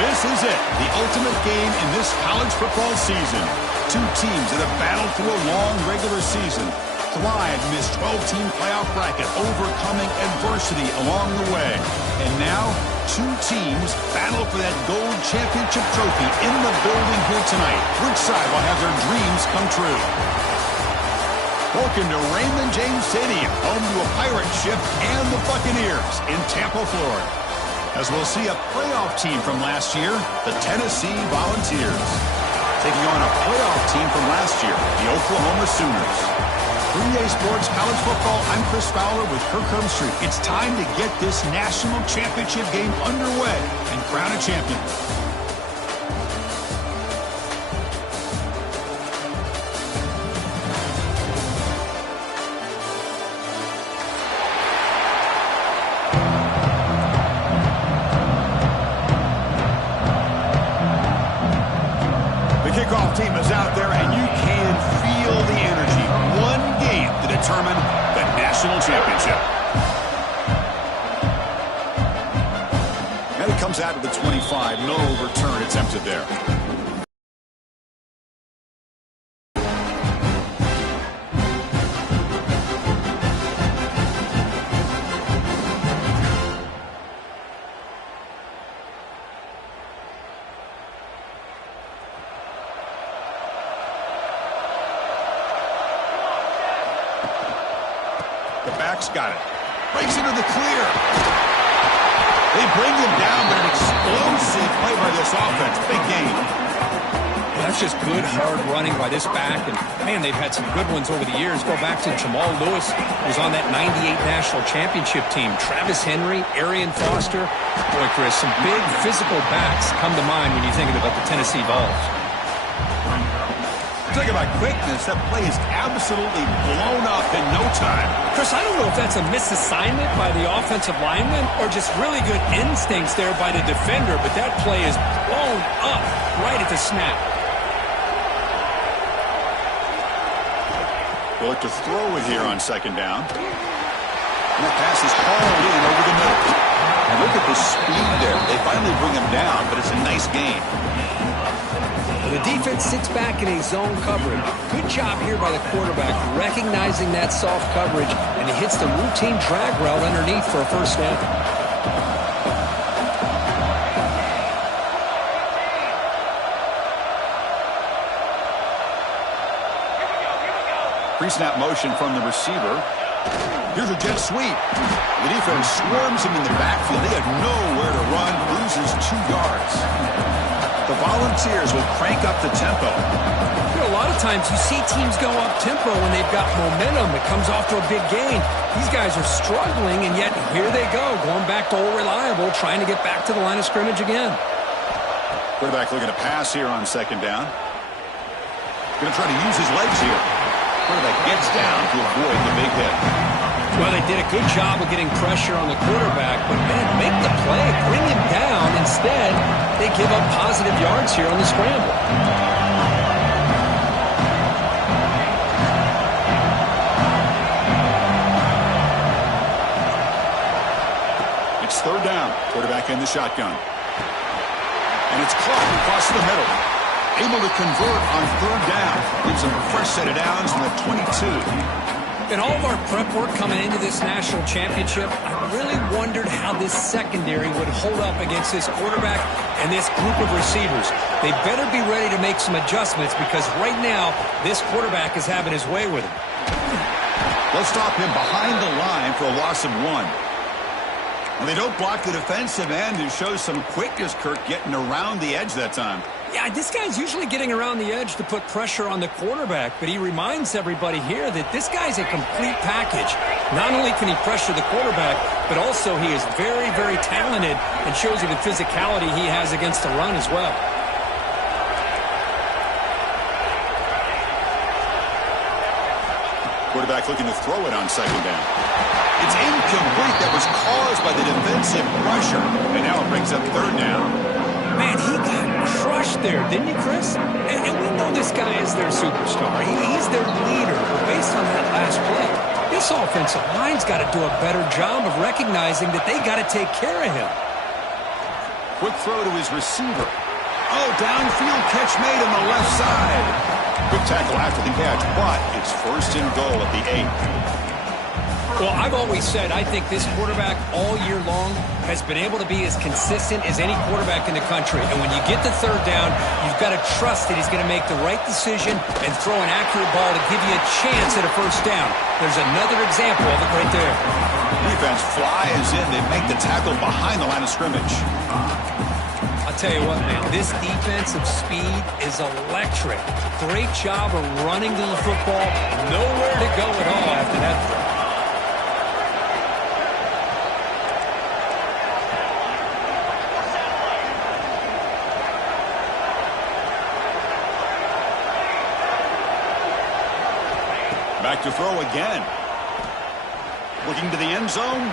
This is it, the ultimate game in this college football season. Two teams that have battled through a long regular season, thrived in this 12-team playoff bracket, overcoming adversity along the way. And now, two teams battle for that gold championship trophy in the building here tonight. Which side will have their dreams come true? Welcome to Raymond James Stadium, home to a pirate ship and the Buccaneers in Tampa, Florida. As we'll see a playoff team from last year, the Tennessee Volunteers, taking on a playoff team from last year, the Oklahoma Sooners. 3A Sports College Football, I'm Chris Fowler with Kirk Herbstreit. It's time to get this national championship game underway and crown a champion. Kickoff team is out there, and you can feel the energy. One game to determine the national championship. And it comes out to the 25. No return attempted there. The back's got it. Breaks into the clear. They bring him down, but an explosive play by this offense. Big game. That's just good, hard running by this back. And, man, they've had some good ones over the years. Go back to Jamal Lewis, who was on that 98 national championship team. Travis Henry, Arian Foster. Boy, Chris, some big physical backs come to mind when you're thinking about the Tennessee Vols. Talk about quickness. That play is absolutely blown up in no time. Chris, I don't know if that's a misassignment by the offensive lineman or just really good instincts there by the defender, but that play is blown up right at the snap. We'll look to throw it here on second down. And that pass is hauled in over the middle. And look at the speed there. They finally bring him down, but it's a nice gain. The defense sits back in a zone coverage. Good job here by the quarterback, recognizing that soft coverage, and he hits the routine drag route underneath for a first down. Pre-snap motion from the receiver. Here's a jet sweep. The defense swarms him in the backfield. They have nowhere to run. Loses 2 yards. The Volunteers will crank up the tempo. You know, a lot of times you see teams go up-tempo when they've got momentum. It comes off to a big gain. These guys are struggling, and yet here they go, going back to old reliable, trying to get back to the line of scrimmage again. Quarterback looking to pass here on second down. Going to try to use his legs here. Quarterback gets down to avoid the big hit. Well, they did a good job of getting pressure on the quarterback, but, man, make the play, bring him down. Instead, they give up positive yards here on the scramble. It's third down. Quarterback in the shotgun. And it's caught across the middle. Able to convert on third down. Gives them a fresh set of downs from the 22. In all of our prep work coming into this national championship, I really wondered how this secondary would hold up against this quarterback and this group of receivers. They better be ready to make some adjustments because right now, this quarterback is having his way with him. They'll stop him behind the line for a loss of 1. Well, they don't block the defensive end, who shows some quickness, Kirk, getting around the edge that time. Yeah, this guy's usually getting around the edge to put pressure on the quarterback, but he reminds everybody here that this guy's a complete package. Not only can he pressure the quarterback, but also he is very, very talented and shows you the physicality he has against the run as well. Quarterback looking to throw it on second down. It's incomplete. That was caused by the defensive pressure, and now it brings up third down. Man, he got crushed there, didn't he, Chris? And we know this guy is their superstar. He's their leader. But based on that last play, this offensive line's got to do a better job of recognizing that they got to take care of him. Quick throw to his receiver. Oh, downfield catch made on the left side. Quick tackle after the catch, but it's first and goal at the 8. Well, I've always said I think this quarterback all year long has been able to be as consistent as any quarterback in the country. And when you get the third down, you've got to trust that he's going to make the right decision and throw an accurate ball to give you a chance at a first down. There's another example of it right there. Defense flies in. They make the tackle behind the line of scrimmage. I'll tell you what, man, this defensive speed is electric. Great job of running to the football. Nowhere to go at all after that throw. Back to throw again. Looking to the end zone.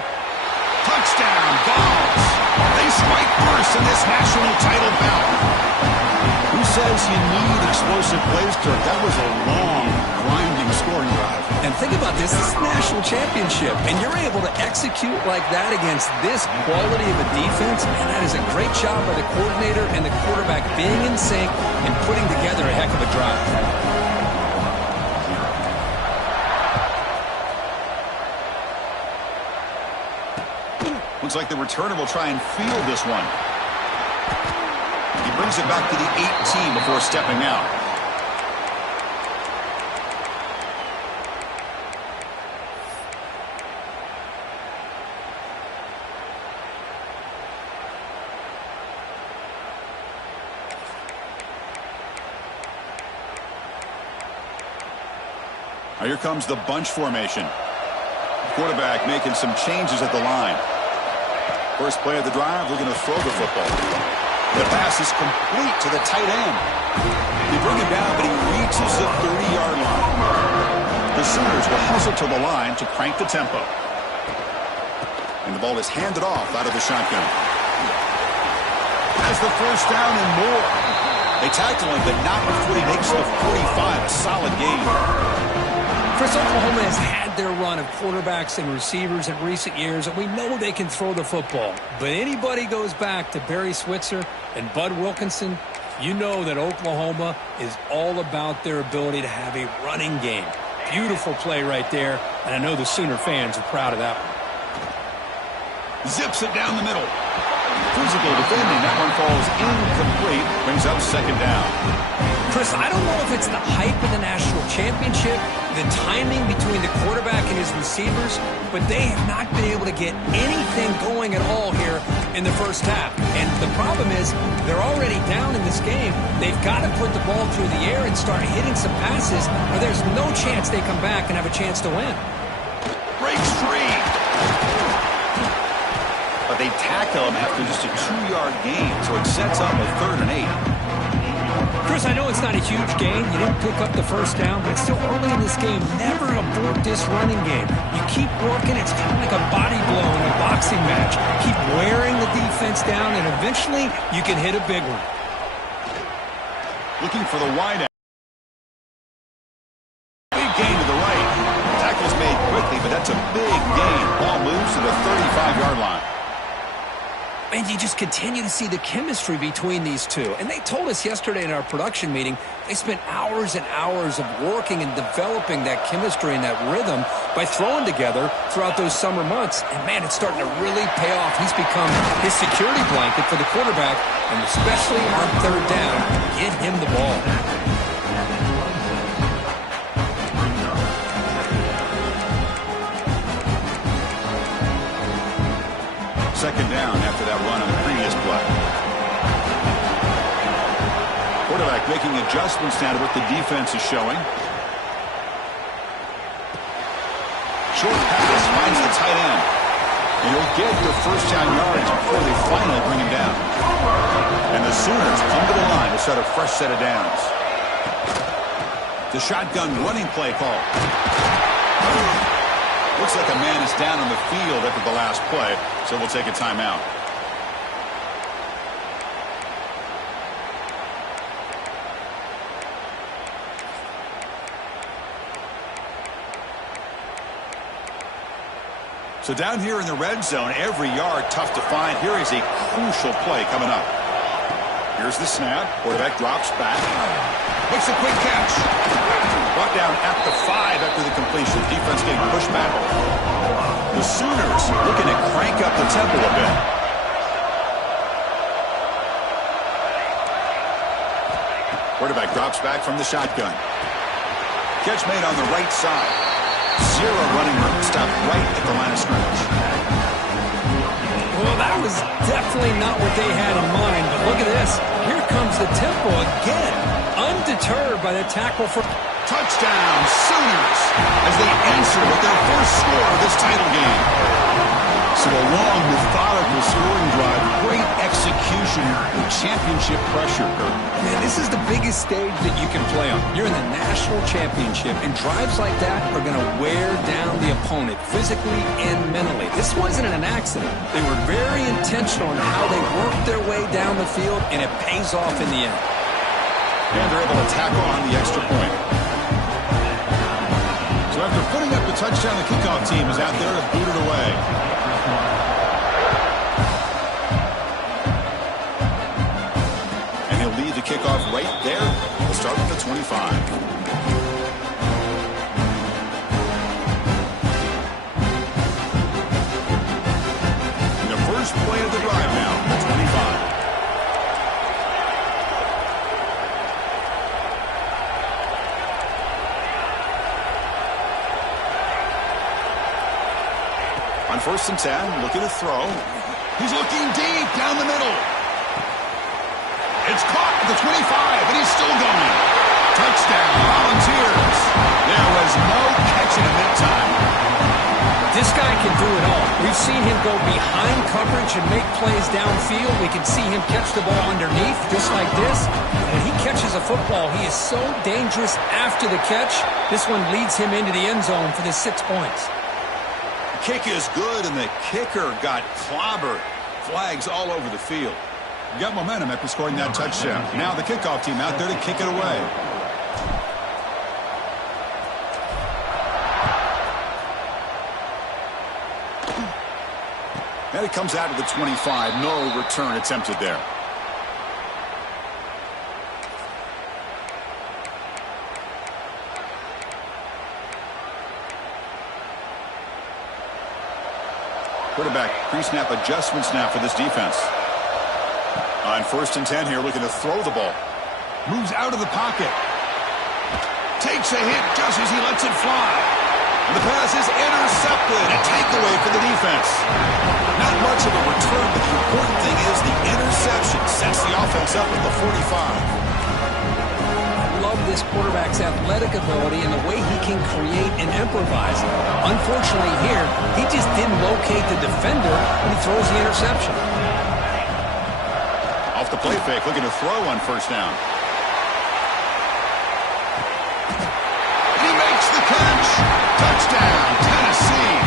Touchdown, Vols. They strike first in this national title bout. Who says you need explosive plays, Kirk? That was a long, grinding scoring drive. And think about this. This is a national championship, and you're able to execute like that against this quality of a defense, and that is a great job by the coordinator and the quarterback being in sync and putting together a heck of a drive. Looks like the returner will try and field this one. He brings it back to the 18 before stepping out. Now here comes the bunch formation. Quarterback making some changes at the line. First play of the drive, looking to throw the football. The pass is complete to the tight end. They bring him down, but he reaches the 30-yard line. The Sooners will hustle to the line to crank the tempo. And the ball is handed off out of the shotgun. Has the first down and more. They tackle him, but not before he makes the 45, a solid gain. Chris, Oklahoma has had their run of quarterbacks and receivers in recent years, and we know they can throw the football. But anybody goes back to Barry Switzer and Bud Wilkinson, you know that Oklahoma is all about their ability to have a running game. Beautiful play right there, and I know the Sooner fans are proud of that one. Zips it down the middle. Physical defending. That one falls incomplete. Brings up second down. Chris, I don't know if it's the hype of the national championship, the timing between the quarterback and his receivers, but they have not been able to get anything going at all here in the first half. And the problem is they're already down in this game. They've got to put the ball through the air and start hitting some passes, or there's no chance they come back and have a chance to win. Breaks free. But they tackle him after just a 2-yard gain, so it sets up a 3rd and 8. Chris, I know it's not a huge gain. You didn't pick up the first down, but it's still early in this game. Never abort this running game. You keep working. It's kind of like a body blow in a boxing match. Keep wearing the defense down, and eventually you can hit a big one. Looking for the wide out. Big gain to the right. Tackle's made quickly, but that's a big gain. Ball moves to the 35-yard line. And you just continue to see the chemistry between these two. And they told us yesterday in our production meeting, they spent hours and hours of working and developing that chemistry and that rhythm by throwing together throughout those summer months. And, man, it's starting to really pay off. He's become his security blanket for the quarterback, and especially on third down, get him the ball. Second down after that run on the previous play. Quarterback making adjustments now to what the defense is showing. Short pass finds the tight end. And he'll get the first down yards before they finally bring him down. And the Sooners come to the line to set a fresh set of downs. The shotgun running play call. Looks like a man is down on the field after the last play, so we'll take a timeout. So down here in the red zone, every yard tough to find. Here is a crucial play coming up. Here's the snap. Quarterback drops back. Makes a quick catch. Brought down at the 5 after the completion. Defense getting pushed back. The Sooners looking to crank up the tempo a bit. Quarterback drops back from the shotgun. Catch made on the right side. Zero running room. Stopped right at the line of scrimmage. Well, that was definitely not what they had in mind, but look at this. Here comes the tempo again. Undeterred by the tackle for... Touchdown, Sooners, as they answer with their first score of this title game. So a long, methodical scoring drive. Great execution with championship pressure. Man, this is the biggest stage that you can play on. You're in the national championship, and drives like that are going to wear down the opponent physically and mentally. This wasn't an accident. They were very intentional in how they worked their way down the field, and it pays off in the end. And they're able to tackle on the extra point. So after putting up the touchdown, the kickoff team is out there to boot it away. And he'll lead the kickoff right there. We'll start with the 25. And the first play of the drive now, the 25. On 1st and 10, looking to throw. He's looking deep down the middle. It's caught at the 25, and he's still going. Touchdown, Volunteers. There was no catching him that time. This guy can do it all. We've seen him go behind coverage and make plays downfield. We can see him catch the ball underneath, just like this. When he catches a football, he is so dangerous after the catch. This one leads him into the end zone for the 6 points. Kick is good, and the kicker got clobbered. Flags all over the field. Got momentum after scoring that touchdown. Now the kickoff team out there to kick it away. And it comes out of the 25. No return attempted there. Quarterback pre-snap adjustments now for this defense. On 1st and 10 here, looking to throw the ball. Moves out of the pocket. Takes a hit just as he lets it fly. And the pass is intercepted. A takeaway for the defense. Not much of a return, but the important thing is the interception sets the offense up at the 45. Love this quarterback's athletic ability and the way he can create and improvise. Unfortunately here, he just didn't locate the defender when he throws the interception. Off the play fake, looking to throw on 1st down. He makes the catch. Touchdown, Tennessee.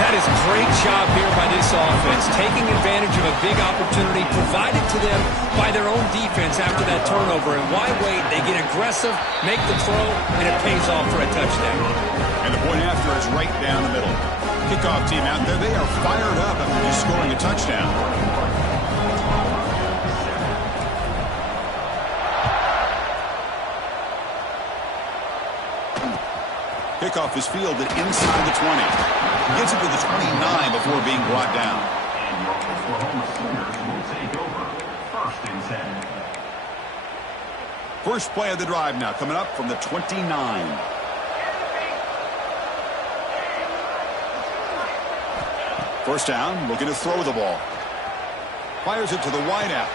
That is a great job here by this offense, taking advantage of a big opportunity provided to them by their own defense after that turnover. And why wait? They get aggressive, make the throw, and it pays off for a touchdown. And the point after is right down the middle. Kickoff team out there, they are fired up after just scoring a touchdown. Kickoff is fielded inside the 20. Gets it to the 29 before being brought down. And your Oklahoma Sooners will take over 1st and 10. First play of the drive now coming up from the 29. First down, looking to throw the ball. Fires it to the wideout.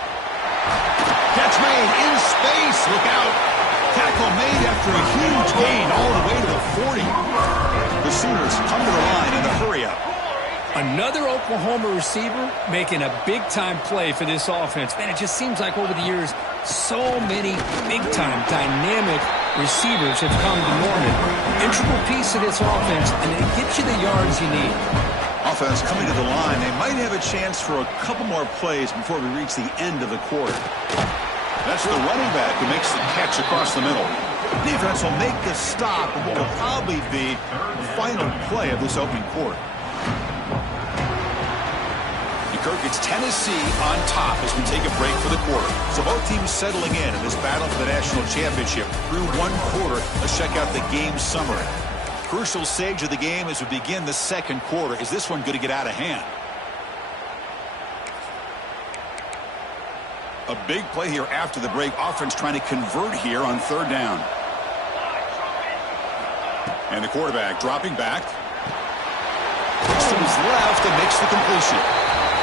Catch made in space. Look out. Tackle made after a huge gain all the way to the 40. The Sooners come to the line in a hurry-up. Another Oklahoma receiver making a big-time play for this offense. Man, it just seems like over the years, so many big-time, dynamic receivers have come to Norman. Integral piece of this offense, and it gets you the yards you need. Offense coming to the line. They might have a chance for a couple more plays before we reach the end of the quarter. That's the running back who makes the catch across the middle. Defense will make the stop, and what will probably be the final play of this opening quarter. Kirk, it's Tennessee on top as we take a break for the quarter. So both teams settling in this battle for the national championship through one quarter. Let's check out the game summary. Crucial stage of the game as we begin the second quarter. Is this one going to get out of hand? A big play here after the break. Offense trying to convert here on third down. And the quarterback dropping back. Looks to his left and makes the completion.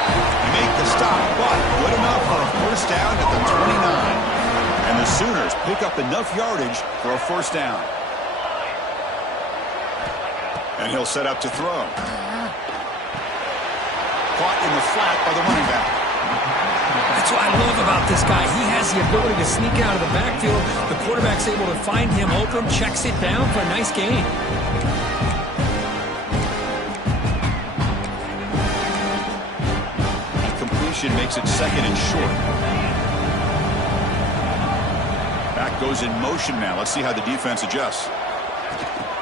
They make the stop, but good enough for a first down at the 29. And the Sooners pick up enough yardage for a first down. And he'll set up to throw. Caught in the flat by the running back. That's what I love about this guy. He has the ability to sneak out of the backfield. The quarterback's able to find him open, checks it down for a nice gain. Makes it second and short. Back goes in motion now. Let's see how the defense adjusts.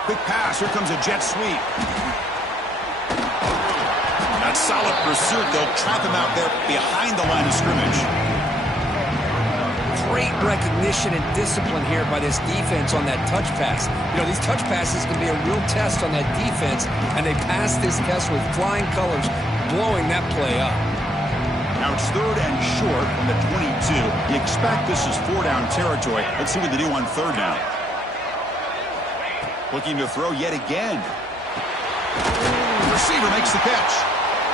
Quick pass. Here comes a jet sweep. That solid pursuit. They'll trap him out there behind the line of scrimmage. Great recognition and discipline here by this defense on that touch pass. You know, these touch passes can be a real test on that defense, and they pass this test with flying colors, blowing that play up. Now it's third and short from the 22. You expect this is four-down territory. Let's see what they do on third down. Looking to throw yet again. The receiver makes the catch.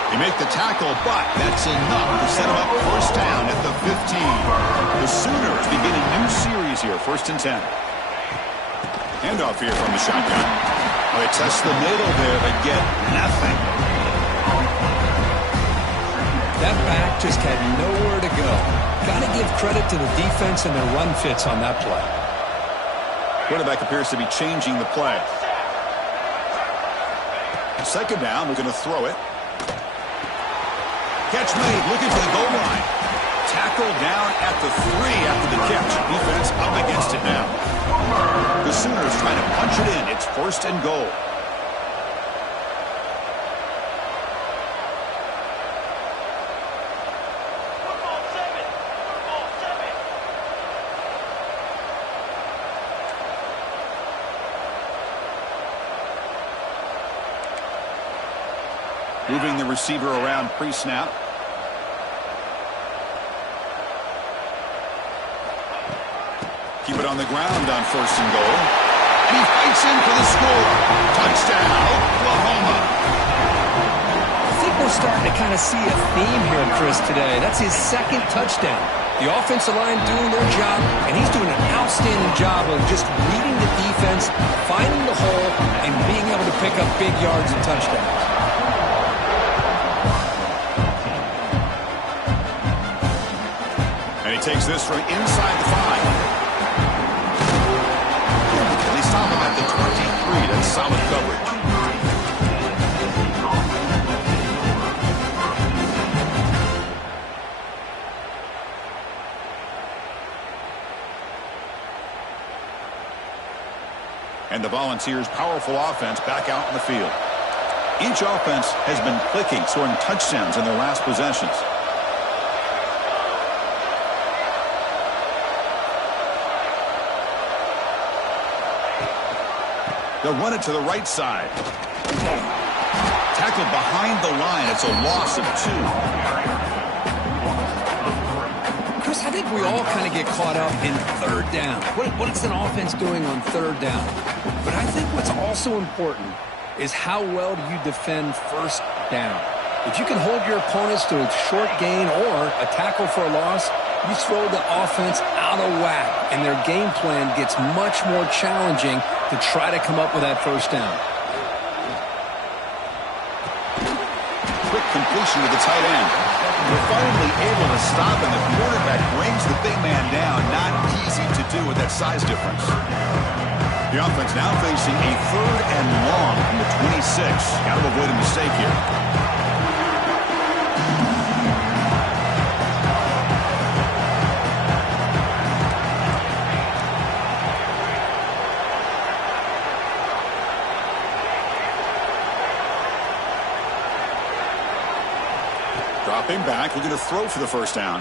They make the tackle, but that's enough to set him up first down at the 15. The Sooners begin a new series here, first and 10. Handoff here from the shotgun. They test the middle there, but get nothing. That back just had nowhere to go. Got to give credit to the defense and their run fits on that play. Quarterback appears to be changing the play. Second down, we're going to throw it. Catch made, looking for the goal line. Tackle down at the 3 after the catch. Defense up against it now. The Sooners trying to punch it in. It's first and goal. Moving the receiver around pre-snap. Keep it on the ground on first and goal. And he fights in for the score. Touchdown, Oklahoma. I think we're starting to kind of see a theme here, Chris, today. That's his second touchdown. The offensive line doing their job, and he's doing an outstanding job of just reading the defense, finding the hole, and being able to pick up big yards and touchdowns. And he takes this from inside the 5. They stop him at the 23. That's solid coverage. And the Volunteers' powerful offense back out in the field. Each offense has been clicking, scoring touchdowns in their last possessions. They'll run it to the right side. Tackled behind the line. It's a loss of 2. Chris, I think we all kind of get caught up in third down. What is an offense doing on third down? But I think what's also important is how well do you defend first down. If you can hold your opponents to a short gain or a tackle for a loss, you throw the offense out of whack, and their game plan gets much more challenging to try to come up with that first down. Quick completion to the tight end. They're finally able to stop, and the quarterback brings the big man down. Not easy to do with that size difference. The offense now facing a third and long from the 26. Got to avoid a mistake here. Dropping back, looking to throw for the first down.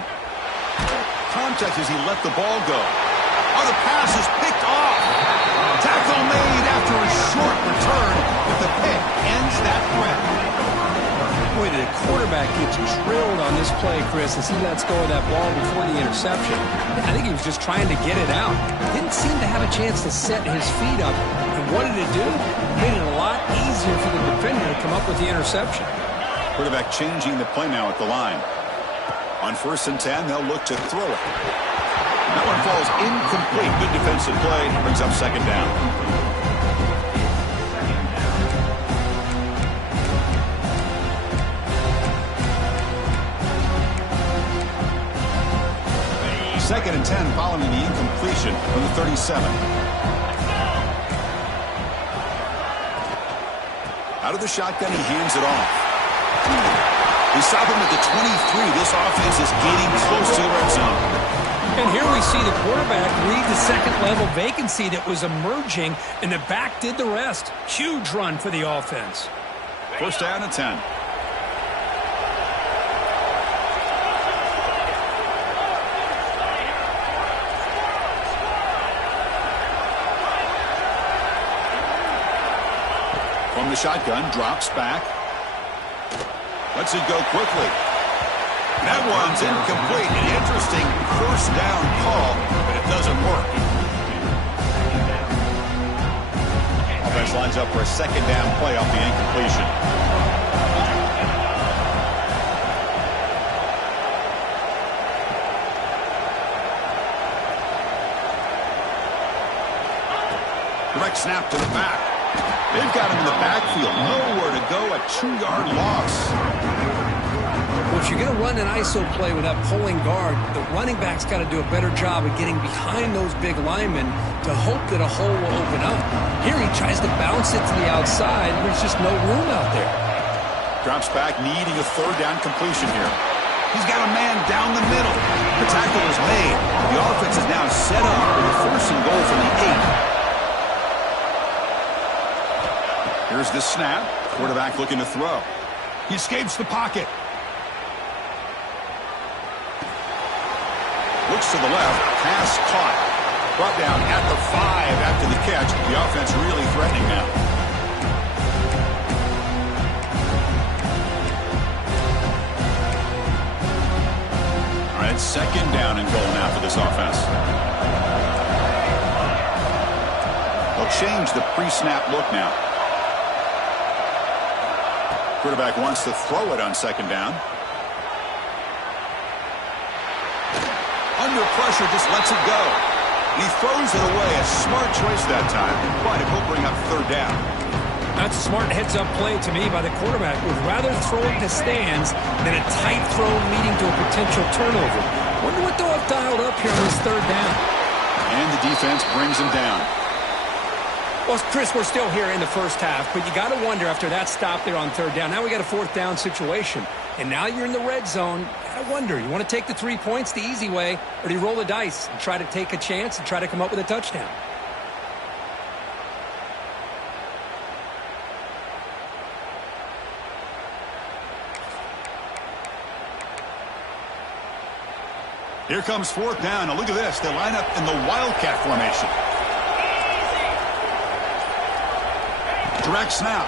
Contact as he let the ball go. Oh, the pass is picked off. Tackle made after a short return, but the pick ends that threat. Boy, the quarterback gets drilled on this play, Chris, as he lets go of that ball before the interception. I think he was just trying to get it out. Didn't seem to have a chance to set his feet up. And what did it do? Made it a lot easier for the defender to come up with the interception. Quarterback changing the play now at the line. On 1st and 10, they'll look to throw it. That one falls incomplete. Good defensive play. Brings up 2nd down. Second and 10 following the incompletion from the 37. Out of the shotgun, he hands it off. We stop him at the 23. This offense is getting close to the red zone. And here we see the quarterback read the second-level vacancy that was emerging, and the back did the rest. Huge run for the offense. 1st down and 10. From the shotgun, drops back. Lets it go quickly. That one's incomplete. An interesting 1st down call, but it doesn't work. Offense lines up for a 2nd down play off the incompletion. Direct snap to the back. They've got him in the backfield. Nowhere to go. A 2-yard loss. Well, if you're going to run an ISO play with that pulling guard, the running back's got to do a better job of getting behind those big linemen to hope that a hole will open up. Here he tries to bounce it to the outside. There's just no room out there. Drops back, needing a 3rd down completion here. He's got a man down the middle. The tackle is made. The offense is now set up with a 1st and goal from the 8. Here's the snap. Quarterback looking to throw. He escapes the pocket. Looks to the left. Pass caught. Brought down at the 5 after the catch. The offense really threatening now. All right, 2nd down and goal now for this offense. They'll change the pre-snap look now. Quarterback wants to throw it on 2nd down. Under pressure, just lets it go. And he throws it away. A smart choice that time, but it will bring up 3rd down. That's a smart heads-up play to me by the quarterback. Would rather throw it to stands than a tight throw leading to a potential turnover. Wonder what they'll have dialed up here on this 3rd down. And the defense brings him down. Well, Chris, we're still here in the 1st half, but you got to wonder after that stop there on 3rd down. Now we got a 4th down situation, and now you're in the red zone. You got to wonder, you want to take the 3 points the easy way, or do you roll the dice and try to take a chance and try to come up with a touchdown? Here comes 4th down. Now look at this. They line up in the Wildcat formation. Direct snap.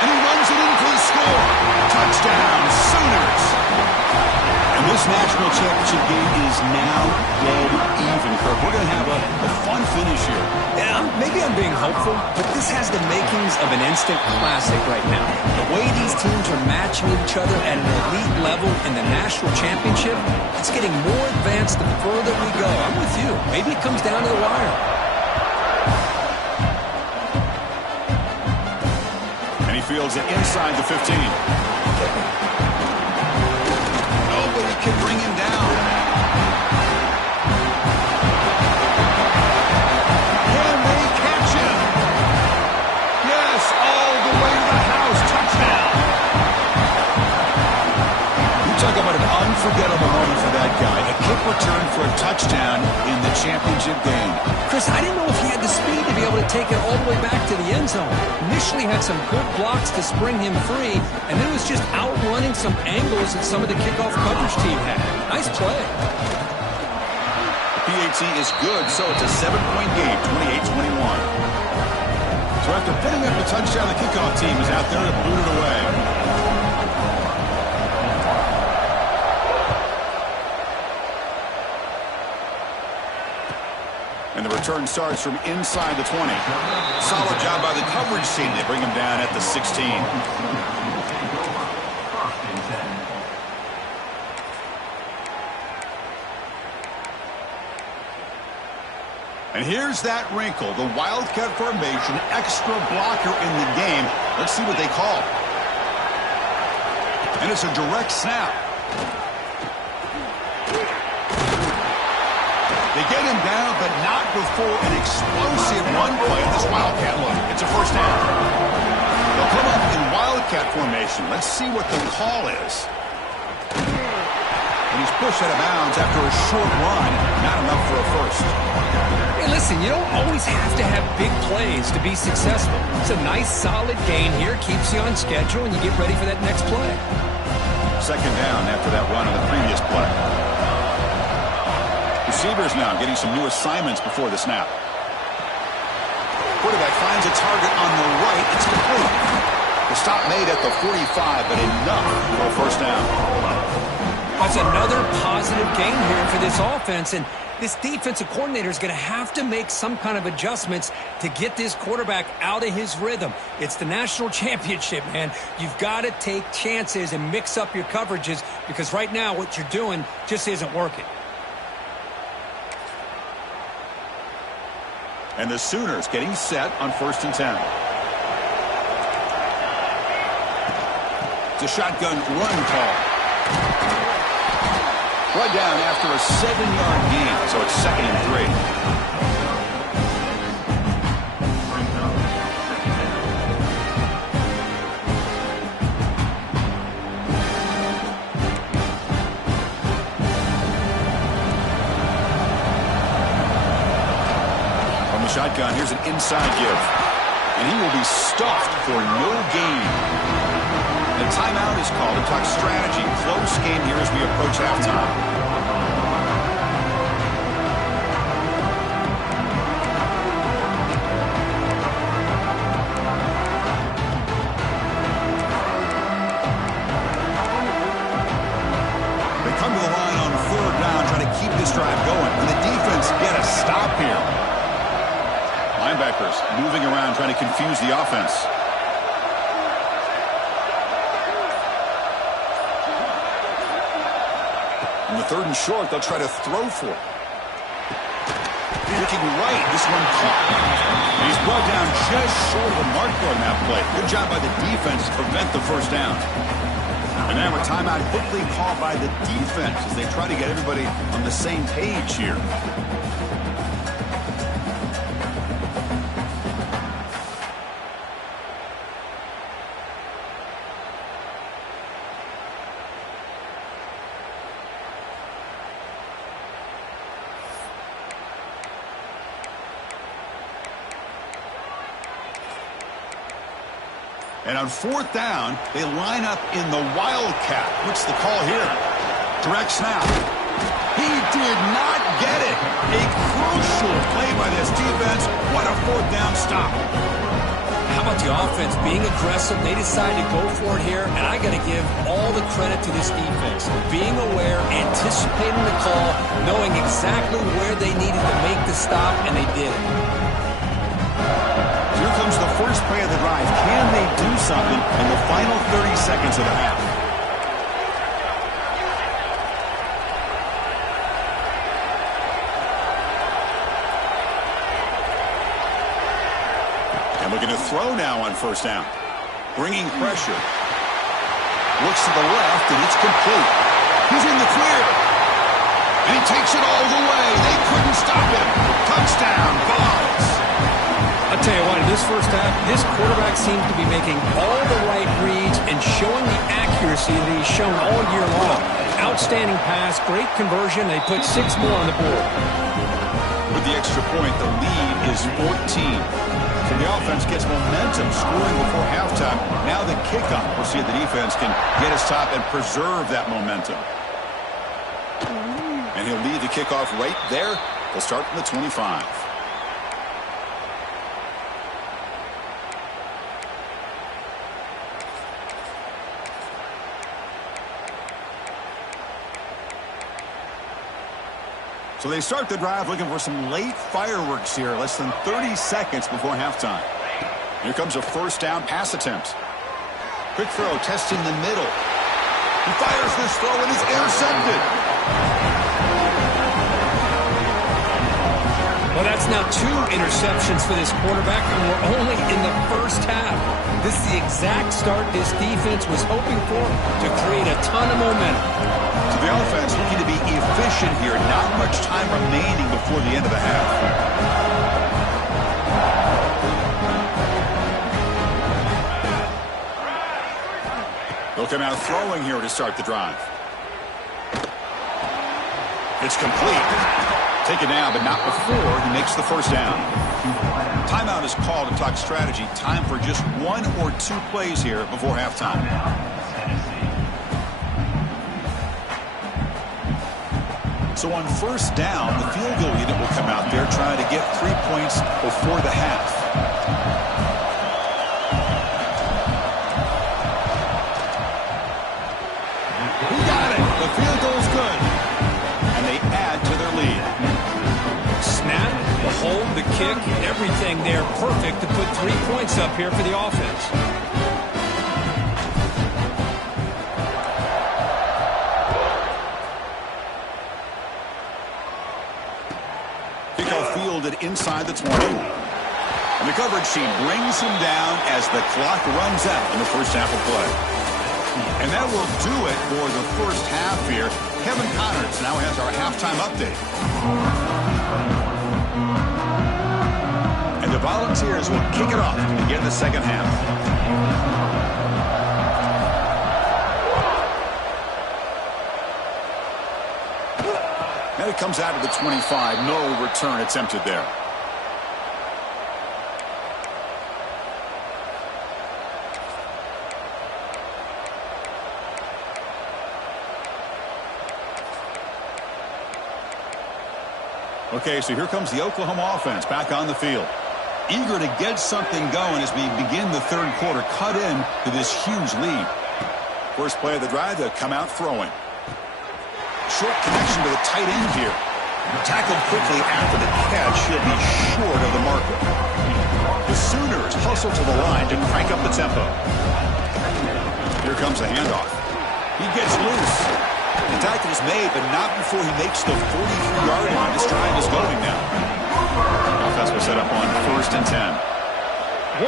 And he runs it in for the score. Touchdown, Sooners. And this national championship game is now dead even, Kirk. We're going to have a fun finish here. Yeah, maybe I'm being hopeful, but this has the makings of an instant classic right now. The way these teams are matching each other at an elite level in the national championship, it's getting more advanced the further we go. I'm with you. Maybe it comes down to the wire. Fields it inside the 15. Nobody can bring him down. Can they catch him? Yes, all the way to the house. Touchdown. You talk about an unforgettable moment for that guy. A kick return for a touchdown in the championship game. Chris, I didn't know if he had the speed to be able to take it all the way back to the end zone. Initially, initially had some good blocks to spring him free, and then was just outrunning some angles that some of the kickoff coverage team had. Nice play. PAT is good, so it's a 7-point game, 28-21. So after putting up the touchdown, the kickoff team is out there to boot it away. And the return starts from inside the 20. Solid job by the coverage team. They bring him down at the 16. And here's that wrinkle, the Wildcat formation, extra blocker in the game. Let's see what they call. And it's a direct snap. They get him down, but not before an explosive run play on this Wildcat look. It's a first down. They'll come up in Wildcat formation. Let's see what the call is. And he's pushed out of bounds after a short run. Not enough for a first. Hey, listen, you don't always have to have big plays to be successful. It's a nice, solid gain here. Keeps you on schedule, and you get ready for that next play. Second down after that run on the previous play. Receivers now getting some new assignments before the snap. Quarterback finds a target on the right. It's complete. The stop made at the 45, but enough for a first down. That's another positive gain here for this offense, and this defensive coordinator is going to have to make some kind of adjustments to get this quarterback out of his rhythm. It's the national championship, man. You've got to take chances and mix up your coverages because right now what you're doing just isn't working. And the Sooners getting set on 1st and 10. It's a shotgun run call. Right down after a 7-yard gain, so it's 2nd and 3. Shotgun, here's an inside give. And he will be stuffed for no gain. The timeout is called to talk strategy. Close game here as we approach halftime. They come to the line on 3rd down, trying to keep this drive going. And the defense get a stop here. Linebackers moving around, trying to confuse the offense. On the 3rd and short, they'll try to throw for it. Looking right, this one caught. And he's brought down just short of the marker on that play. Good job by the defense to prevent the first down. And now a timeout quickly called by the defense as they try to get everybody on the same page here. And on 4th down, they line up in the Wildcat. What's the call here? Direct snap. He did not get it. A crucial play by this defense. What a 4th down stop. How about the offense being aggressive? They decided to go for it here, and I got to give all the credit to this defense. Being aware, anticipating the call, knowing exactly where they needed to make the stop, and they did it. Here comes the first play of the drive. Can they do something in the final 30 seconds of the half? And looking to throw now on 1st down. Bringing pressure. Looks to the left, and it's complete. He's in the clear. And he takes it all the way. They couldn't stop him. Touchdown, Vols. I'll tell you what, in this first half, this quarterback seems to be making all the right reads and showing the accuracy that he's shown all year long. Outstanding pass, great conversion. They put 6 more on the board. With the extra point, the lead is 14. So the offense gets momentum, scoring before halftime. Now the kickoff. We'll see if the defense can get a stop and preserve that momentum. And he'll lead the kickoff right there. They'll start from the 25. So they start the drive looking for some late fireworks here, less than 30 seconds before halftime. Here comes a first down pass attempt. Quick throw, testing the middle. He fires this throw and is intercepted. Well, that's now 2 interceptions for this quarterback, and we're only in the first half. This is the exact start this defense was hoping for to create a ton of momentum. So the offense looking to be efficient here. Not much time remaining before the end of the half. They'll come out throwing here to start the drive. It's complete. Taken down, but not before he makes the first down. Timeout is called to talk strategy. Time for just 1 or 2 plays here before halftime. So on first down, the field goal unit will come out there trying to get 3 points before the half. Who got it? The field goal's good. And they add to their lead. Snap, the hold, the kick, everything there perfect to put 3 points up here for the offense. Kickoff fielded inside the 20. And the coverage team brings him down as the clock runs out in the first half of play. And that will do it for the first half here. Kevin Connors now has our halftime update. And the Volunteers will kick it off to begin the second half. And it comes out of the 25. No return attempted there. Okay, so here comes the Oklahoma offense back on the field. Eager to get something going as we begin the third quarter. Cut in to this huge lead. First play of the drive, they'll come out throwing. Short connection to the tight end here. Tackled quickly after the catch. He'll be short of the marker. The Sooners hustle to the line to crank up the tempo. Here comes a handoff. He gets loose. The tackle is made, but not before he makes the 43-yard line. This drive is going now. Offense was set up on 1st and 10.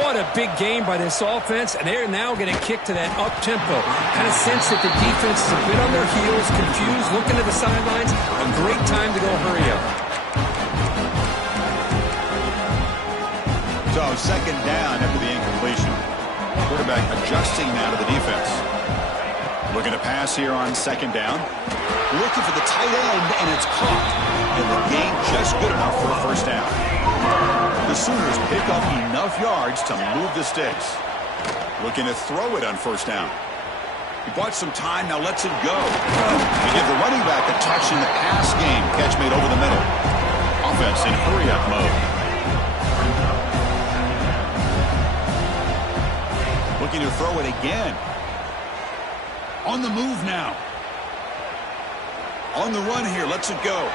What a big game by this offense, and they're now going to kick to that up-tempo. Kind of sense that the defense is a bit on their heels, confused, looking at the sidelines. A great time to go hurry up. So, second down after the incompletion. Quarterback adjusting now to the defense. Looking to pass here on second down. Looking for the tight end, and it's caught. And the gain just good enough for a first down. The Sooners pick up enough yards to move the sticks. Looking to throw it on first down. He bought some time, now lets it go. They give the running back a touch in the pass game. Catch made over the middle. Offense in hurry-up mode. Looking to throw it again. On the move now. On the run here, lets it go.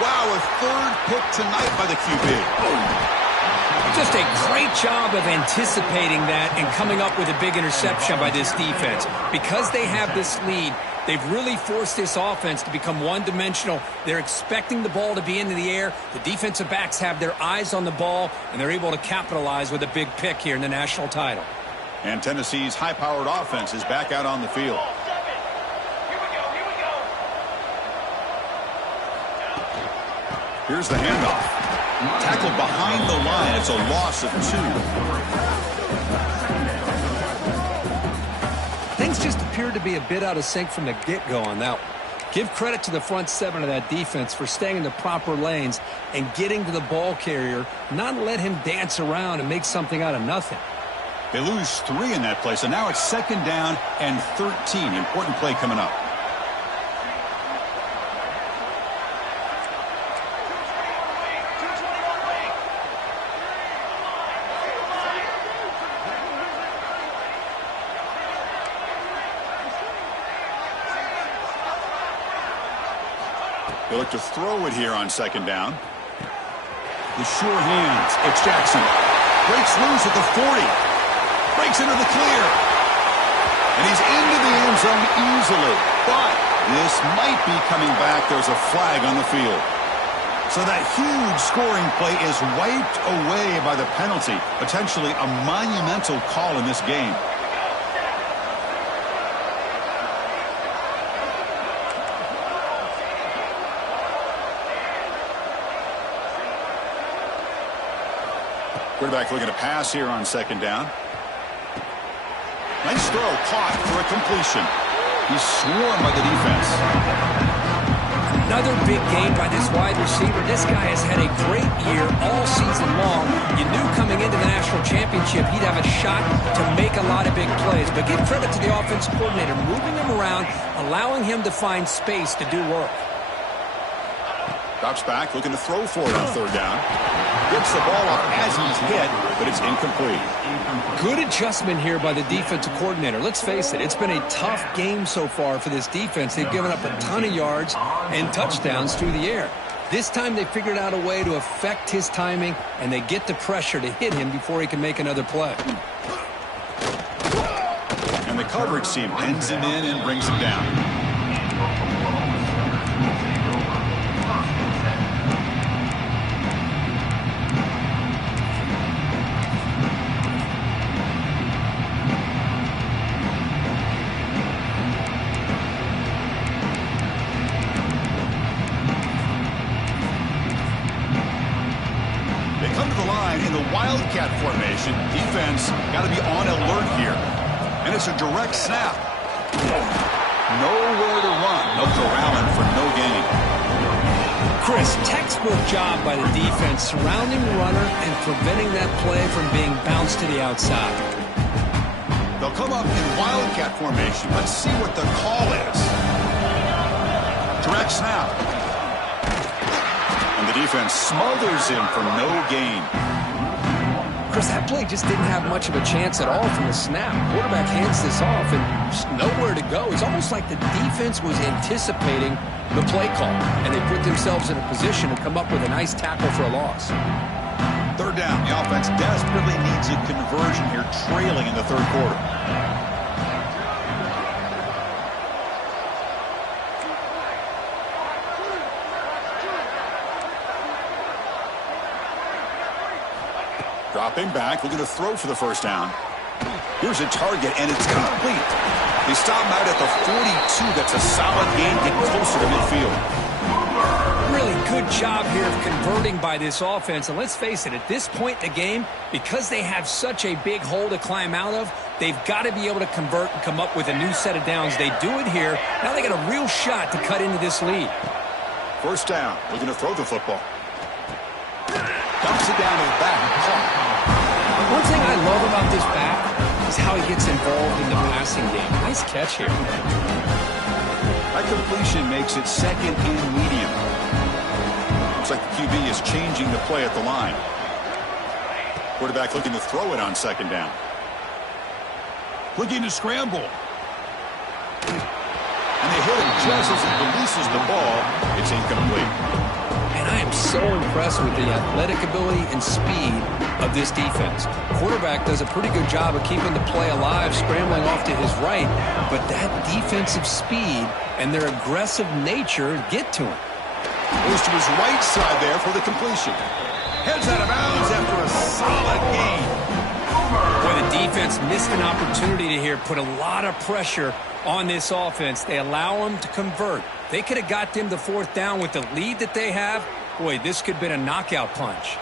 Wow, a third pick tonight by the QB. Just a great job of anticipating that and coming up with a big interception by this defense. Because they have this lead, they've really forced this offense to become one-dimensional. They're expecting the ball to be into the air. The defensive backs have their eyes on the ball, and they're able to capitalize with a big pick here in the national title. And Tennessee's high-powered offense is back out on the field. Here's the handoff. Tackled behind the line. It's a loss of 2. Things just appeared to be a bit out of sync from the get-go on that one. Give credit to the front seven of that defense for staying in the proper lanes and getting to the ball carrier, not let him dance around and make something out of nothing. They lose 3 in that play, so now it's 2nd down and 13. Important play coming up. They look to throw it here on 2nd down. The sure hands. It's Jackson. Breaks loose at the 40. Breaks into the clear. And he's into the end zone easily. But this might be coming back. There's a flag on the field. So that huge scoring play is wiped away by the penalty. Potentially a monumental call in this game. Quarterback looking to pass here on 2nd down. Nice throw, caught for a completion. He's swarmed by the defense. Another big game by this wide receiver. This guy has had a great year all season long. You knew coming into the national championship he'd have a shot to make a lot of big plays. But give credit to the offensive coordinator, moving him around, allowing him to find space to do work. Drops back, looking to throw for it on 3rd down. Gets the ball up as he's hit, but it's incomplete. Good adjustment here by the defensive coordinator. Let's face it, it's been a tough game so far for this defense. They've given up a ton of yards and touchdowns through the air. This time they figured out a way to affect his timing, and they get the pressure to hit him before he can make another play. And the coverage team pins him in and brings him down. Wildcat formation. Defense got to be on alert here. And it's a direct snap. Nowhere to run. No corralling for no gain. Chris, textbook job by the defense surrounding the runner and preventing that play from being bounced to the outside. They'll come up in Wildcat formation. Let's see what the call is. Direct snap. And the defense smothers him for no gain. Chris, that play just didn't have much of a chance at all from the snap. Quarterback hands this off and just nowhere to go. It's almost like the defense was anticipating the play call, and they put themselves in a position to come up with a nice tackle for a loss. 3rd down. The offense desperately needs a conversion here, trailing in the 3rd quarter. Dropping back, looking to throw for the 1st down. Here's a target, and it's complete. They stop him out at the 42. That's a solid gain, get closer to midfield. Really good job here of converting by this offense. And let's face it, at this point in the game, because they have such a big hole to climb out of, they've got to be able to convert and come up with a new set of downs. They do it here. Now they got a real shot to cut into this lead. 1st down, looking to throw the football. Dumps it down and back. One thing I love about this back is how he gets involved in the passing game. Nice catch here. That completion makes it 2nd and medium. Looks like the QB is changing the play at the line. Quarterback looking to throw it on 2nd down. Looking to scramble. And they hit him just as he releases the ball. It's incomplete. And I am so impressed with the athletic ability and speed of this defense. Quarterback does a pretty good job of keeping the play alive, scrambling off to his right, but that defensive speed and their aggressive nature get to him. Goes to his right side there for the completion. Heads out of bounds after a solid gain. Boy, the defense missed an opportunity to here, put a lot of pressure on this offense. They allow them to convert. They could have got them the 4th down with the lead that they have. Boy, this could have been a knockout punch.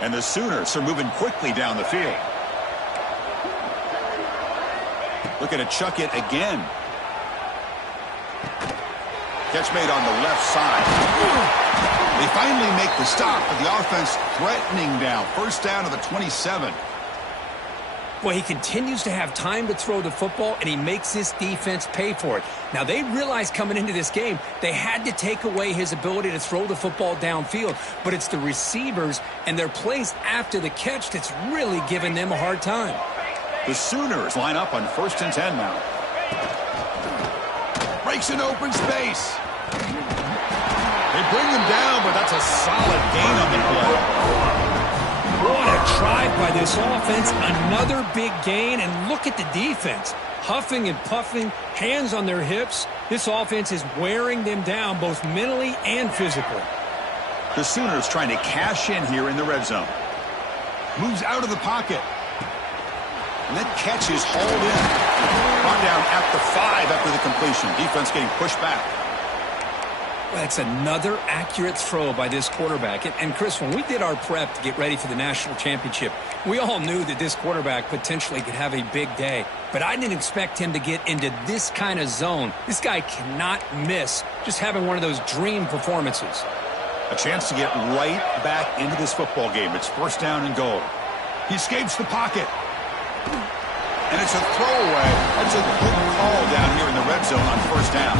And the Sooners are moving quickly down the field. Looking to chuck it again. Catch made on the left side. They finally make the stop, but the offense threatening down. First down to the 27. Well, he continues to have time to throw the football, and he makes this defense pay for it. Now, they realized coming into this game they had to take away his ability to throw the football downfield, but it's the receivers and their plays after the catch that's really giving them a hard time. The Sooners line up on 1st and 10 now. Breaks an open space. They bring him down, but that's a solid gain on the play. What a drive by this offense. Another big gain, and look at the defense. Huffing and puffing, hands on their hips. This offense is wearing them down both mentally and physically. The Sooners trying to cash in here in the red zone. Moves out of the pocket. And that catch is hauled in. Brought down at the 5 after the completion. Defense getting pushed back. That's another accurate throw by this quarterback. And Chris, when we did our prep to get ready for the national championship, we all knew that this quarterback potentially could have a big day. But I didn't expect him to get into this kind of zone. This guy cannot miss just having one of those dream performances. A chance to get right back into this football game. It's 1st down and goal. He escapes the pocket. And it's a throwaway. That's a good call down here in the red zone on 1st down.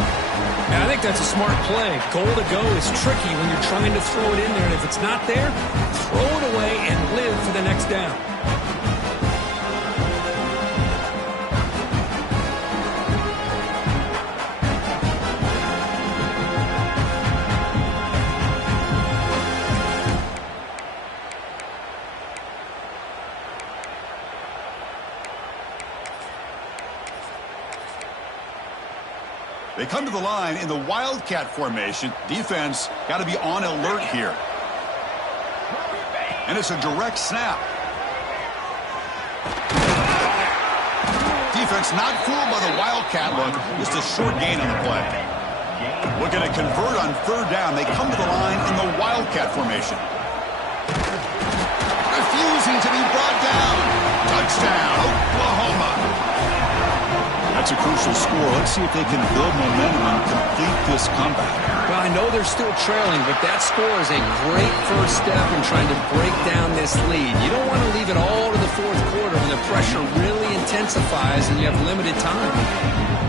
And I think that's a smart play. Goal to go is tricky when you're trying to throw it in there. And if it's not there, throw it away and live for the next down. They come to the line in the Wildcat formation. Defense got to be on alert here. And it's a direct snap. Defense not fooled by the Wildcat look. Just a short gain on the play. Looking to convert on 3rd down. They come to the line in the Wildcat formation. Refusing to be brought down. Touchdown, Oklahoma. That's a crucial score. Let's see if they can build momentum and complete this comeback. Well, I know they're still trailing, but that score is a great first step in trying to break down this lead. You don't want to leave it all to the 4th quarter when the pressure really intensifies and you have limited time.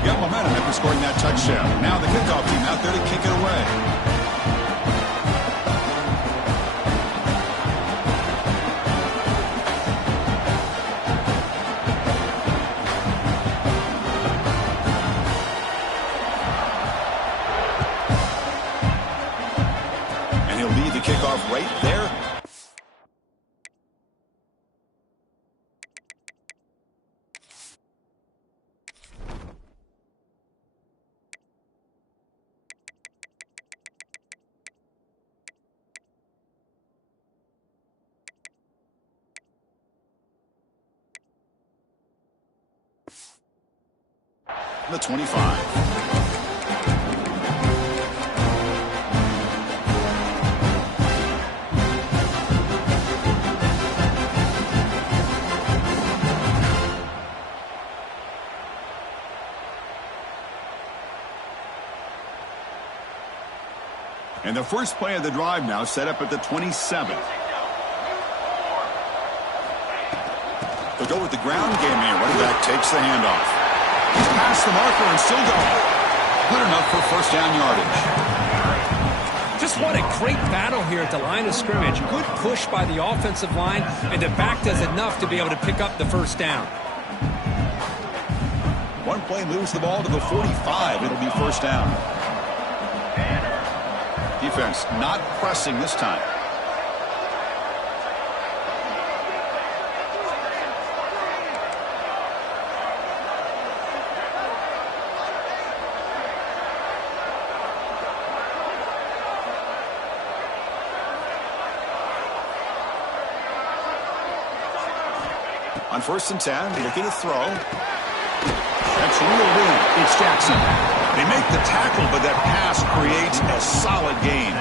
You got momentum after scoring that touchdown. Now the kickoff team out there to kick it away. Kickoff right there. The 25. And the first play of the drive now set up at the 27. They'll go with the ground game here. Running back takes the handoff. He's past the marker and still going. Good enough for 1st down yardage. Just what a great battle here at the line of scrimmage. Good push by the offensive line, and the back does enough to be able to pick up the 1st down. One play moves the ball to the 45. It'll be 1st down. Defense not pressing this time. On 1st and 10, looking to throw. That's reeled in. It's Jackson. They make the tackle, but that pass creates a solid gain.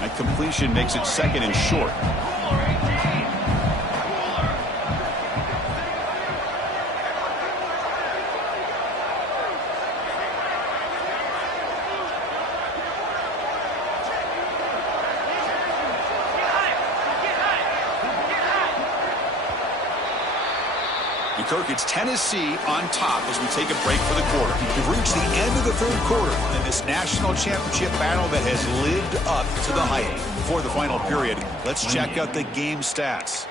That completion makes it 2nd and short. Kirk, it's Tennessee on top as we take a break for the quarter. We've reached the end of the third quarter in this national championship battle that has lived up to the hype. Before the final period, let's check out the game stats.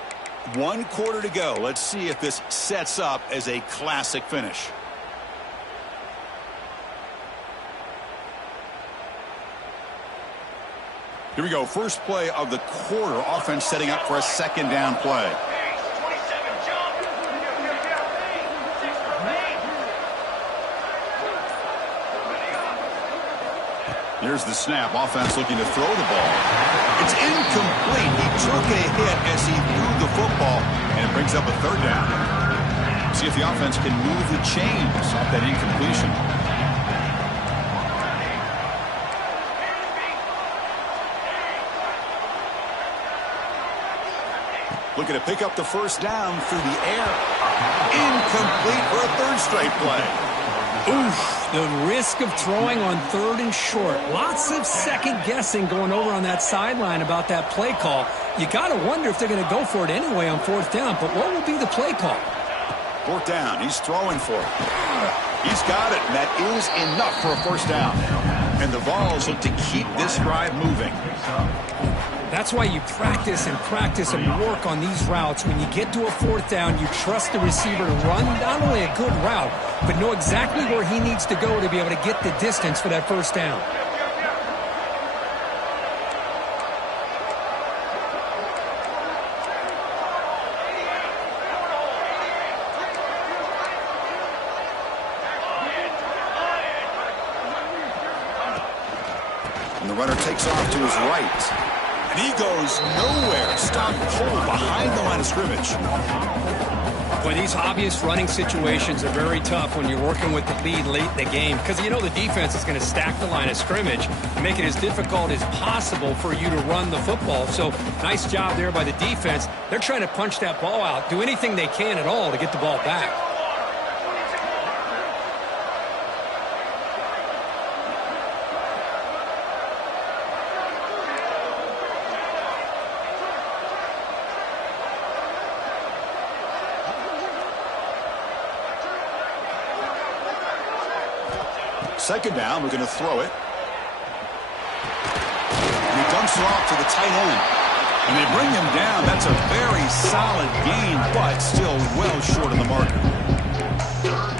1 quarter to go. Let's see if this sets up as a classic finish. Here we go. First play of the quarter. Offense setting up for a second down play. Here's the snap. Offense looking to throw the ball. It's incomplete. He took a hit as he threw the football, and it brings up a third down. See if the offense can move the chains off that incompletion. Looking to pick up the first down through the air. Incomplete for a third straight play. Oof, the risk of throwing on 3rd and short. Lots of second guessing going over on that sideline about that play call. You got to wonder if they're going to go for it anyway on 4th down, but what will be the play call? 4th down, he's throwing for it. He's got it, and that is enough for a first down. And the Vols look to keep this drive moving. That's why you practice and work on these routes. When you get to a 4th down, you trust the receiver to run not only a good route, but know exactly where he needs to go to be able to get the distance for that first down. And the runner takes off to his right. And he goes nowhere. Stopped cold behind the line of scrimmage. Boy, these obvious running situations are very tough when you're working with the lead late in the game because you know the defense is going to stack the line of scrimmage and make it as difficult as possible for you to run the football. So nice job there by the defense. They're trying to punch that ball out, do anything they can at all to get the ball back. Second down, we're going to throw it. And he dumps it off to the tight end. And they bring him down. That's a very solid gain, but still well short of the marker.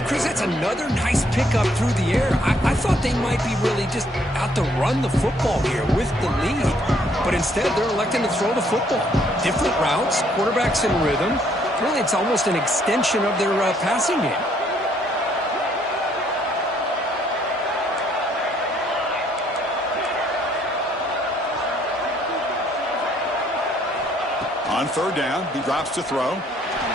Chris, that's another nice pickup through the air. I thought they might be really just out to run the football here with the lead. But instead, they're electing to throw the football. Different routes, quarterbacks in rhythm. Really, it's almost an extension of their passing game. On 3rd down, he drops to throw.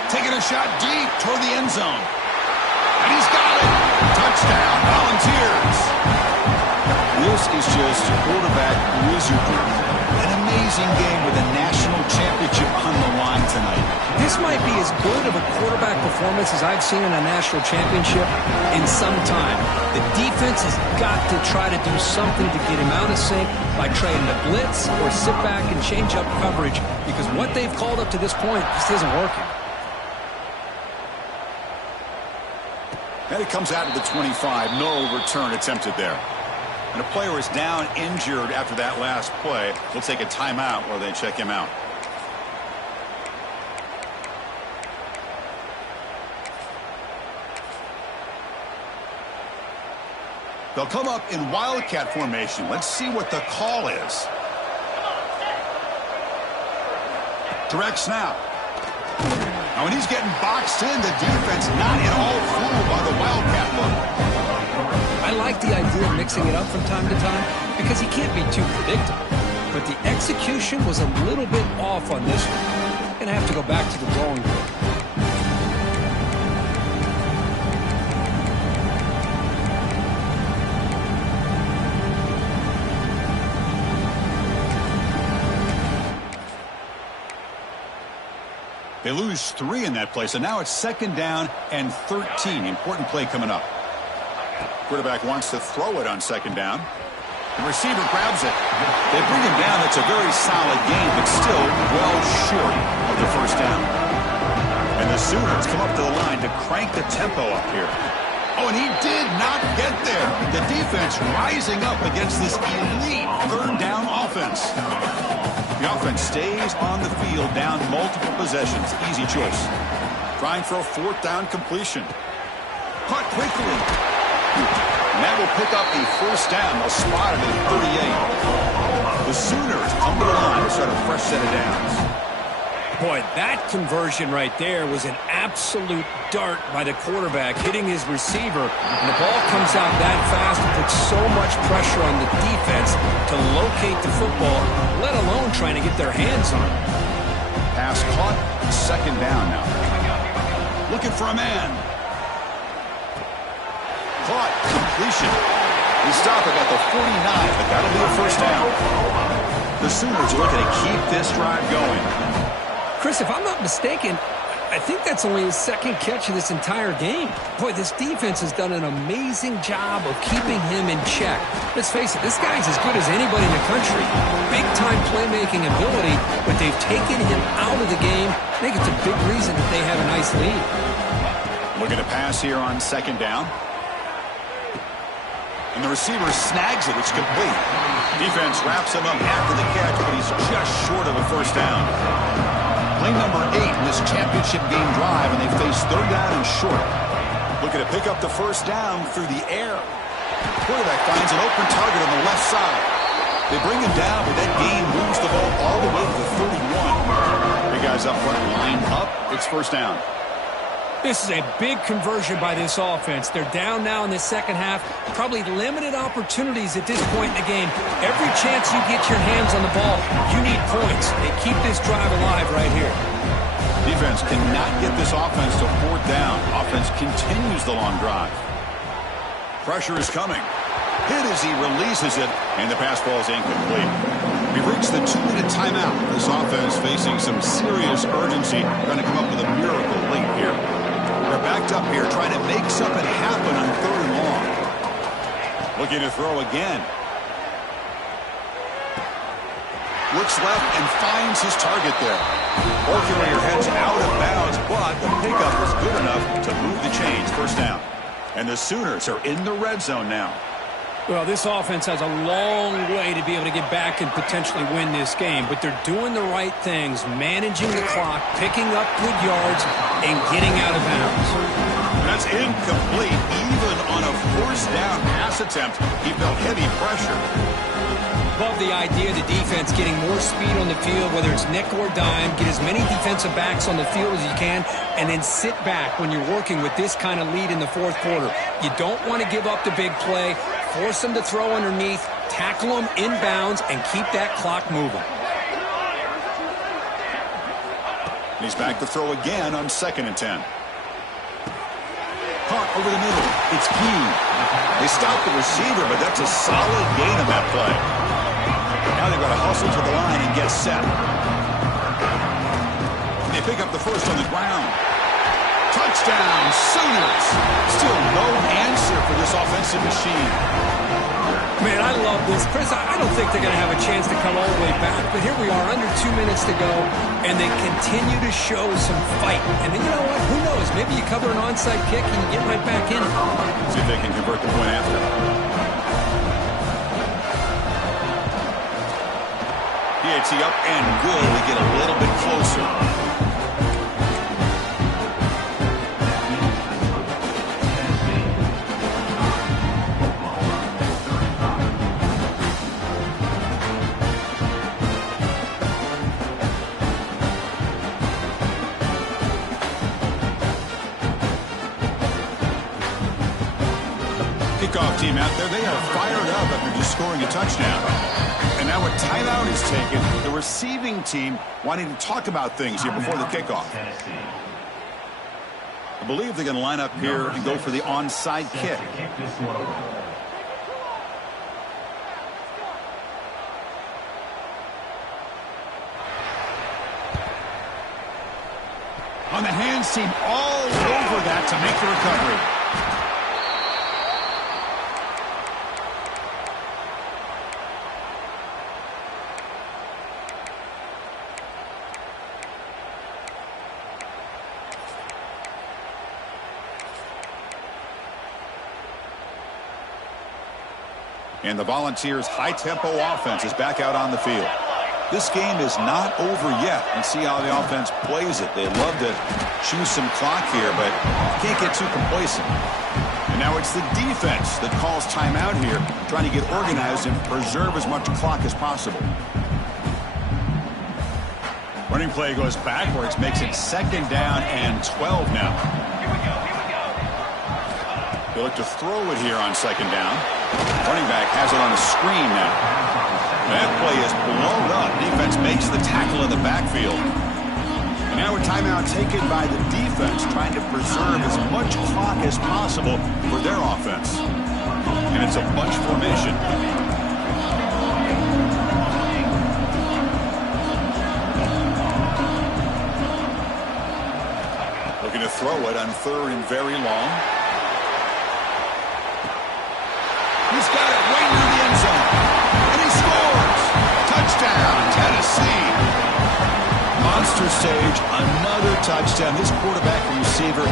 Taking a shot deep toward the end zone. And he's got it. Touchdown, Volunteers. This is just quarterback wizardry. An amazing game with a national championship on the line tonight. This might be as good of a quarterback performance as I've seen in a national championship in some time. The defense has got to try to do something to get him out of sync by trying to blitz or sit back and change up coverage because what they've called up to this point just isn't working. And it comes out of the 25. No return attempted there. And a player is down injured after that last play. We'll take a timeout while they check him out. They'll come up in Wildcat formation. Let's see what the call is. Direct snap. Now when he's getting boxed in, the defense not at all fooled by the Wildcat look. I like the idea of mixing it up from time to time because he can't be too predictable. But the execution was a little bit off on this one. Gonna have to go back to the drawing board. They lose 3 in that play, so now it's 2nd down and 13. Important play coming up. Quarterback wants to throw it on 2nd down. The receiver grabs it. They bring him down. That's a very solid gain, but still well short of the first down. And the Sooners come up to the line to crank the tempo up here. Oh, and he did not get there. The defense rising up against this elite third down offense. The offense stays on the field down multiple possessions. Easy choice. Trying for a fourth down completion. Caught quickly. And that will pick up a first down. They'll spot it at 38. The Sooners come to the line to start a fresh set of downs. Boy, that conversion right there was an absolute dart by the quarterback, hitting his receiver. And the ball comes out that fast and puts so much pressure on the defense to locate the football, let alone trying to get their hands on it. Pass caught, second down now. Looking for a man. Caught, completion. He stopped it at the 49, but that'll be a first down. The Sooners are looking to keep this drive going. Chris, if I'm not mistaken, I think that's only his second catch of this entire game. Boy, this defense has done an amazing job of keeping him in check. Let's face it, this guy's as good as anybody in the country. Big-time playmaking ability, but they've taken him out of the game. I think it's a big reason that they have a nice lead. Looking to pass here on second down. And the receiver snags it. It's complete. Defense wraps him up after the catch, but he's just short of a first down. Play number 8 in this championship game drive, and they face third down and short. Looking to pick up the first down through the air. Quarterback finds an open target on the left side. They bring him down, but that gain moves the ball all the way to the 31. Big guys up front line up. It's first down. This is a big conversion by this offense. They're down now in the second half. Probably limited opportunities at this point in the game. Every chance you get your hands on the ball, you need points. They keep this drive alive right here. Defense cannot get this offense to fourth down. Offense continues the long drive. Pressure is coming. Hit as he releases it, and the pass ball is incomplete. We've reached the 2-minute timeout. This offense facing some serious urgency. Trying to come up with a miracle late here. They're backed up here trying to make something happen on third and long. Looking to throw again. Looks left and finds his target there. Ball carrier heads out of bounds, but the pickup was good enough to move the chains. First down. And the Sooners are in the red zone now. Well, this offense has a long way to be able to get back and potentially win this game, but they're doing the right things, managing the clock, picking up good yards, and getting out of bounds. That's incomplete. Even on a first down pass attempt, he felt heavy pressure. Love the idea of the defense getting more speed on the field, whether it's nickel or dime, get as many defensive backs on the field as you can, and then sit back when you're working with this kind of lead in the fourth quarter. You don't want to give up the big play. Force them to throw underneath, tackle them inbounds, and keep that clock moving. He's back to throw again on 2nd and 10. Caught over the middle. It's key. They stop the receiver, but that's a solid gain on that play. Now they've got to hustle to the line and get set. They pick up the first on the ground. Touchdown, Sooners. Still no answer for this offensive machine. Man, I love this. Chris, I don't think they're going to have a chance to come all the way back, but here we are, under 2 minutes to go, and they continue to show some fight. And then, you know what? Who knows? Maybe you cover an onside kick and you get right back in it. See if they can convert the point after. PAT up and good. We get a little bit closer. Kickoff team out there, they are fired up after just scoring a touchdown. And now a timeout is taken. The receiving team wanting to talk about things here before the kickoff. I believe they're going to line up here and go for the onside kick. On the hands team, all over that to make the recovery. And the Volunteers' high-tempo offense is back out on the field. This game is not over yet, and see how the offense plays it. They love to chew some clock here, but can't get too complacent. And now it's the defense that calls timeout here, trying to get organized and preserve as much clock as possible. Running play goes backwards, makes it 2nd down and 12 now. They look to throw it here on 2nd down. Running back has it on the screen now. That play is blown up. Defense makes the tackle in the backfield. And now a timeout taken by the defense, trying to preserve as much clock as possible for their offense. And it's a bunch formation. Looking to throw it on 3rd and very long. He's got it right near the end zone. And he scores. Touchdown, Tennessee. Monster stage, another touchdown. This quarterback and receiver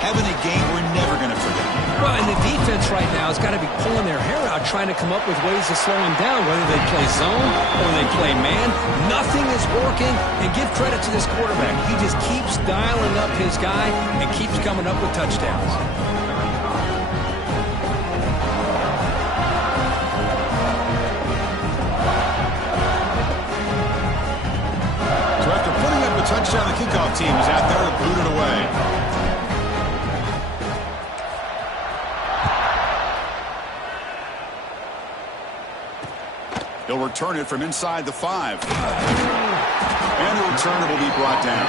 having a game we're never going to forget. Well, and the defense right now has got to be pulling their hair out, trying to come up with ways to slow him down, whether they play zone or they play man. Nothing is working, and give credit to this quarterback. He just keeps dialing up his guy and keeps coming up with touchdowns. Touchdown, the kickoff team is out there to boot it away. He'll return it from inside the 5. And the returner will be brought down.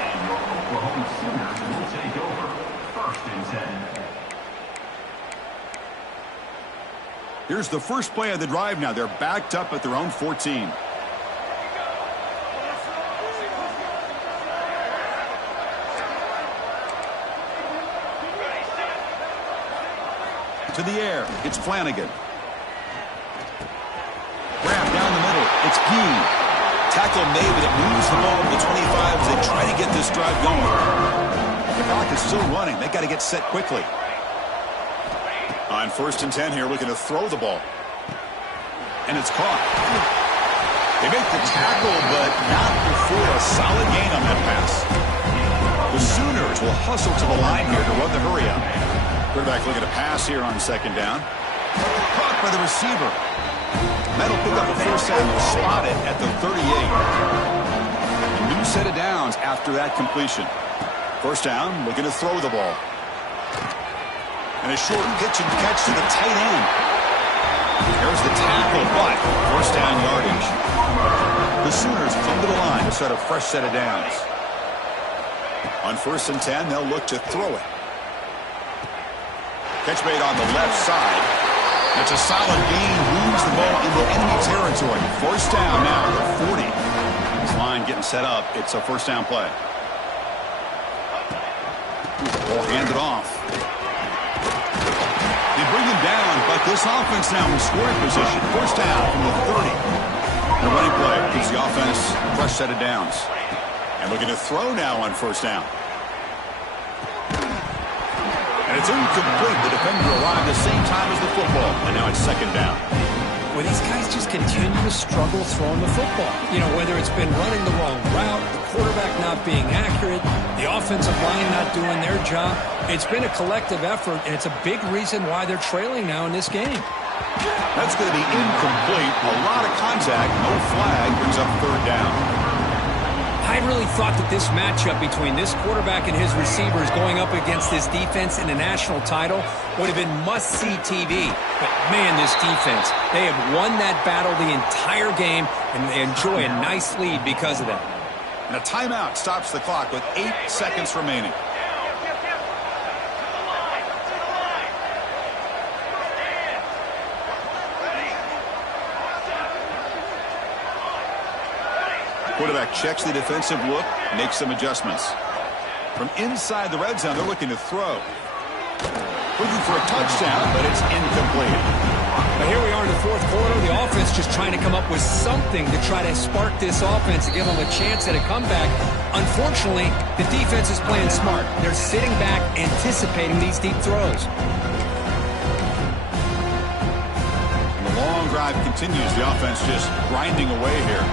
And your Oklahoma Sooners will take over 1st and 10. Here's the first play of the drive now. They're backed up at their own 14. To the air, it's Flanagan. Grab down the middle, it's Gee. Tackle made, but it moves the ball to the 25 as they try to get this drive going. The clock is still running. They got to get set quickly. On 1st and 10 here, looking to throw the ball. And it's caught. They make the tackle, but not before a solid gain on that pass. The Sooners will hustle to the line here to run the hurry up. Quarterback looking to pass here on 2nd down. Caught by the receiver. That'll pick up a 1st down. They'll spot it at the 38. A new set of downs after that completion. 1st down, looking to throw the ball. And a short pitch and catch to the tight end. There's the tackle, but 1st down yardage. The Sooners come to the line to start a fresh set of downs. On 1st and 10, they'll look to throw it. Catch made on the left side. It's a solid gain. Moves the ball into enemy territory. 1st down now at the 40. This line getting set up. It's a 1st down play. Ball handed off. They bring him down, but this offense now in scoring position. 1st down from the 30. The running play gives the offense a fresh set of downs. And looking to throw now on 1st down. And it's incomplete. The defender arrived the same time as the football. And now it's 2nd down. Well, these guys just continue to struggle throwing the football. You know, whether it's been running the wrong route, the quarterback not being accurate, the offensive line not doing their job. It's been a collective effort, and it's a big reason why they're trailing now in this game. That's going to be incomplete. A lot of contact. No flag. Brings up 3rd down. I really thought that this matchup between this quarterback and his receivers going up against this defense in a national title would have been must-see TV. But, man, this defense, they have won that battle the entire game, and they enjoy a nice lead because of that. And a timeout stops the clock with 8 seconds remaining. Quarterback checks the defensive look, makes some adjustments. From inside the red zone, they're looking to throw. Looking for a touchdown, but it's incomplete. Now here we are in the 4th quarter. The offense just trying to come up with something to try to spark this offense and give them a chance at a comeback. Unfortunately, the defense is playing smart. They're sitting back, anticipating these deep throws. drive continues. The offense just grinding away here.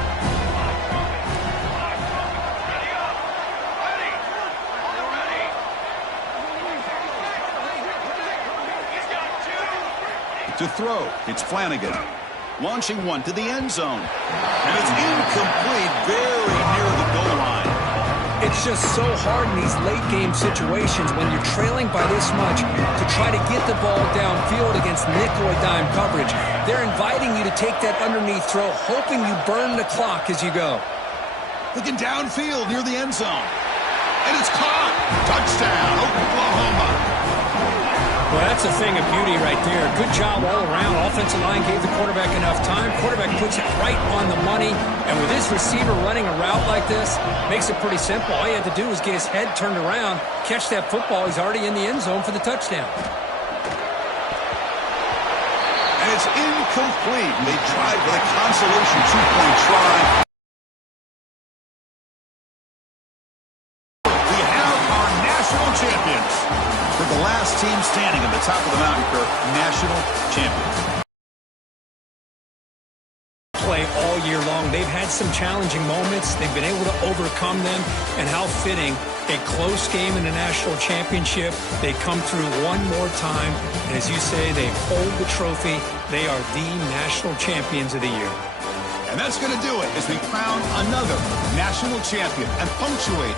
To throw, it's Flanagan. Launching one to the end zone. And it's incomplete, very near the goal line. It's just so hard in these late-game situations when you're trailing by this much to try to get the ball downfield against nickel or dime coverage. They're inviting you to take that underneath throw, hoping you burn the clock as you go. Looking downfield near the end zone. And it's caught. Touchdown, Oklahoma. Well, that's a thing of beauty right there. Good job all around. Offensive line gave the quarterback enough time. Quarterback puts it right on the money. And with his receiver running a route like this, makes it pretty simple. All you had to do was get his head turned around, catch that football. He's already in the end zone for the touchdown. And it's incomplete. They tried for the consolation two-point try. We have our national champions. For the last team standing at the top of the mountain curve, national champions. Play all year long. They've had some challenging moments. They've been able to overcome them. And how fitting, a close game in the national championship. They come through one more time. And as you say, they hold the trophy. They are the national champions of the year. And that's going to do it as we crown another national champion and punctuate